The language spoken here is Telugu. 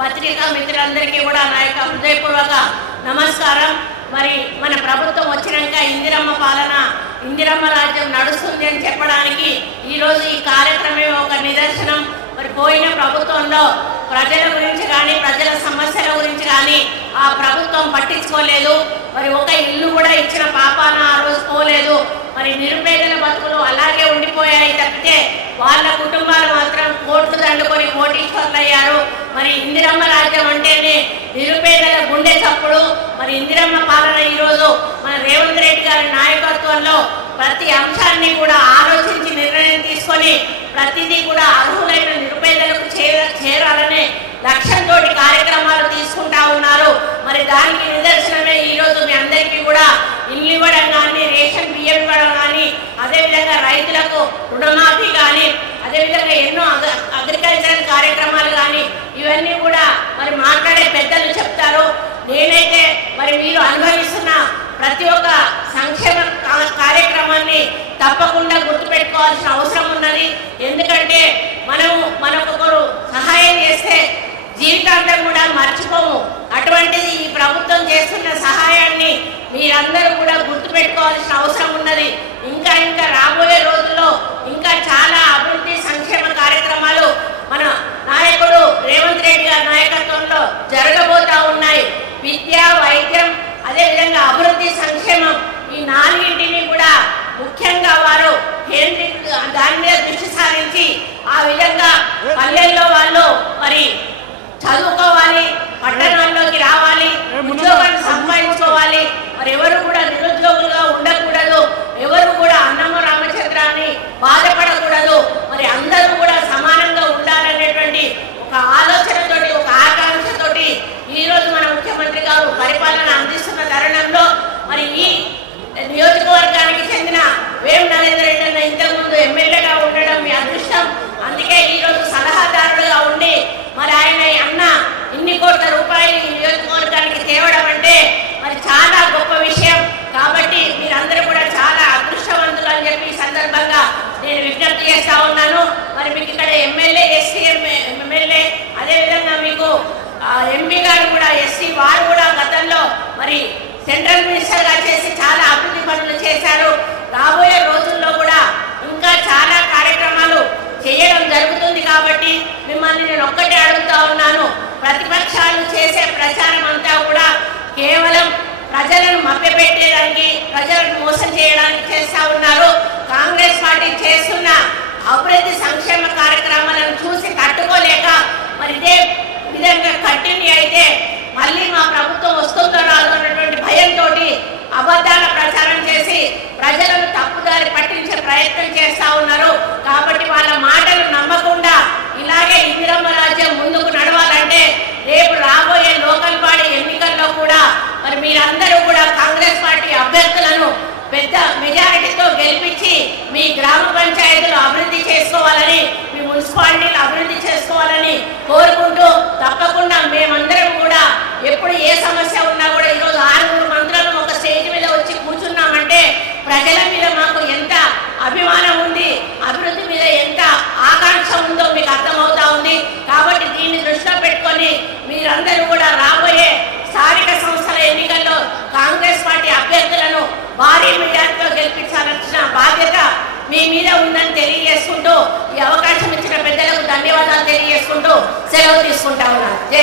పత్రికా మిత్రులందరికీ కూడా నా యొక్క హృదయపూర్వక నమస్కారం. మరి మన ప్రభుత్వం వచ్చినాక ఇందిరమ్మ పాలన ఇందిరమ్మ రాజ్యం నడుస్తుంది అని చెప్పడానికి ఈరోజు ఈ కార్యక్రమం ఒక నిదర్శనం. మరి పోయిన ప్రభుత్వంలో ప్రజల గురించి కానీ ప్రజల సమస్యల గురించి కానీ ఆ ప్రభుత్వం పట్టించుకోలేదు. మరి ఒక ఇల్లు కూడా ఇచ్చిన పాపాన ఆ రోజు పోలేదు. మరి నిరుపేదల బతుకులు అలాగే ఉండిపోయాయి తప్పితే వాళ్ళ కుటుంబాలు మాత్రం కోట్లు దండుకొని కోటీశ్వర్లు అయ్యారు మరి ఇందిరమ్మ రాజ్యం అంటేనే నిరుపేదల గుండె చప్పుడు. మరి ఇందిరమ్మ పాలన ఈరోజు మన రేవంత్ రెడ్డి గారి నాయకత్వంలో ప్రతి అంశాన్ని కూడా ఆలోచించి నిర్ణయం తీసుకొని ప్రతిదీ కూడా అర్హులైన నిరుపేదలకు చేర చేరాలనే లక్ష్యంతో కార్యక్రమాలు తీసుకుంటా ఉన్నారు. మరి దానికి నిదర్శనమే ఈ రోజు మీ అందరికీ కూడా ఇల్లు ఇవ్వడం కానీ రేషన్ బియ్యం ఇవ్వడం కానీ అదేవిధంగా రైతులకు రుణమాఫీ కానీ అదేవిధంగా ఎన్నో అగ- అగ్రికల్చరల్ కార్యక్రమాలు కానీ ఇవన్నీ కూడా మరి మాట్లాడే పెద్దలు చెప్తారు నేనైతే మరి మీరు అనుభవిస్తున్న ప్రతి ఒక్క సంక్షేమ కా- కార్యక్రమాన్ని తప్పకుండా గుర్తుపెట్టుకోవాల్సిన అవసరం ఉన్నది. ఎందుకంటే మనము మనకొకరు సహాయం చేస్తే జీవితాంతం కూడా మర్చిపోము. అటువంటిది ఈ ప్రభుత్వం చేస్తున్న సహాయాన్ని మీరందరూ కూడా గుర్తుపెట్టుకోవాల్సిన అవసరం ఉన్నది ఇంకా ఇంకా రాబోయే రోజుల్లో ఇంకా చాలా అభివృద్ధి సంక్షేమ కార్యక్రమాలు మన నాయకుడు రేవంత్ రెడ్డి గారి నాయకత్వంలో జరగబోతా ఉన్నాయి విద్య వైద్యం అదేవిధంగా అభివృద్ధి సంక్షేమం ఈ నాలుగింటిని కూడా ముఖ్యంగా వారు కేంద్రీ దాని మీద దృష్టి సారించి ఆ విధంగా పల్లెల్లో వాళ్ళు మరి చదువుకోవాలి పట్టణాల్లోకి రావాలి ఉద్యోగాన్ని సంపాదించుకోవాలి. మరి ఎవరు కూడా నిరుద్యోగులుగా ఉండకూడదు ఎవరు కూడా అన్నమ్మ రామచంద్రాన్ని బాధపడకూడదు మరి అందరూ కూడా సమానంగా ఉండాలనేటువంటి ఒక ఆలోచనతోటి ఒక ఆకాంక్షతోటి ఈ రోజు మన ముఖ్యమంత్రి గారు పరిపాలన అందిస్తున్న తరుణంలో మరి ఈ నియోజకవర్గానికి చెందిన వేం నరేంద్ర రెడ్డి అన్న ఇంతకుముందు ఎమ్మెల్యేగా ఉండడం మీ అదృష్టం అందుకే ఈ రోజు సలహాదారుడుగా ఉండి మరి ఆయన అన్న ఇన్ని కోట్ల రూపాయలు ఈ నియోజకవర్గానికి తేవడం అంటే మరి చాలా గొప్ప విషయం. కాబట్టి మీరందరూ కూడా చాలా అదృష్టవంతులు అని చెప్పి ఈ సందర్భంగా నేను విజ్ఞప్తి చేస్తా ఉన్నాను. మరి మీకు ఇక్కడ ఎమ్మెల్యే ఎస్సీ ఎమ్మెల్యే అదేవిధంగా మీకు ఎంపీ గారు కూడా ఎస్సీ వారు కూడా గతంలో మరి సెంట్రల్ మినిస్టర్గా చేసి చాలా అభివృద్ధి పనులు చేశారు రాబోయే రోజుల్లో కూడా ఇంకా చాలా కార్యక్రమాలు చేయడం జరుగుతుంది కాబట్టి మిమ్మల్ని నేను ఒక్కటే అడుగుతా ఉన్నాను ప్రతిపక్షాలు చేసే ప్రచారం అంతా కూడా కేవలం ప్రజలను ప్రజలను మోసం చేయడానికి చేస్తా ఉన్నారు. కాంగ్రెస్ పార్టీ చేస్తున్న అభివృద్ధి సంక్షేమ కార్యక్రమాలను చూసి తట్టుకోలేక మరి ఇదే విధంగా కట్టింది అయితే మళ్ళీ మా ప్రభుత్వం వస్తుందో రాదు అన్నటువంటి భయంతో అబద్ధాల ప్రచారం చేసి ప్రజలను తప్పుదారి పట్టించే ప్రయత్నం చేస్తా ఉన్నారు. కాబట్టి వాళ్ళ మాట నమ్మకుండా ఇలాగే ఇందిరమ్మ రాజ్యం ముందుకు నడవాలంటే రేపు రాబోయే లోకల్ బాడీ ఎన్నికల్లో కూడా మరి మీరందరూ కూడా కాంగ్రెస్ పార్టీ అభ్యర్థులను పెద్ద మెజారిటీతో గెలిపించి మీ గ్రామ పంచాయతీలు అభివృద్ధి చేసుకోవాలని మీ మున్సిపాలిటీలు అభివృద్ధి చేసుకోవాలని కోరుకుంటూ తప్పకుండా మేమందరం కూడా ఎప్పుడు ఏ సమస్య ఉన్నా కూడా ఈరోజు ఆరుగురు మంత్రులను ఒక స్టేజ్ మీద వచ్చి కూర్చున్నామంటే ప్రజల మీద మాకు ఎంత అభిమానం మీ మీద ఉందని తెలియజేసుకుంటూ ఈ అవకాశం ఇచ్చిన పెద్దలకు ధన్యవాదాలు తెలియజేసుకుంటూ సెలవు తీసుకుంటా ఉన్నాను జై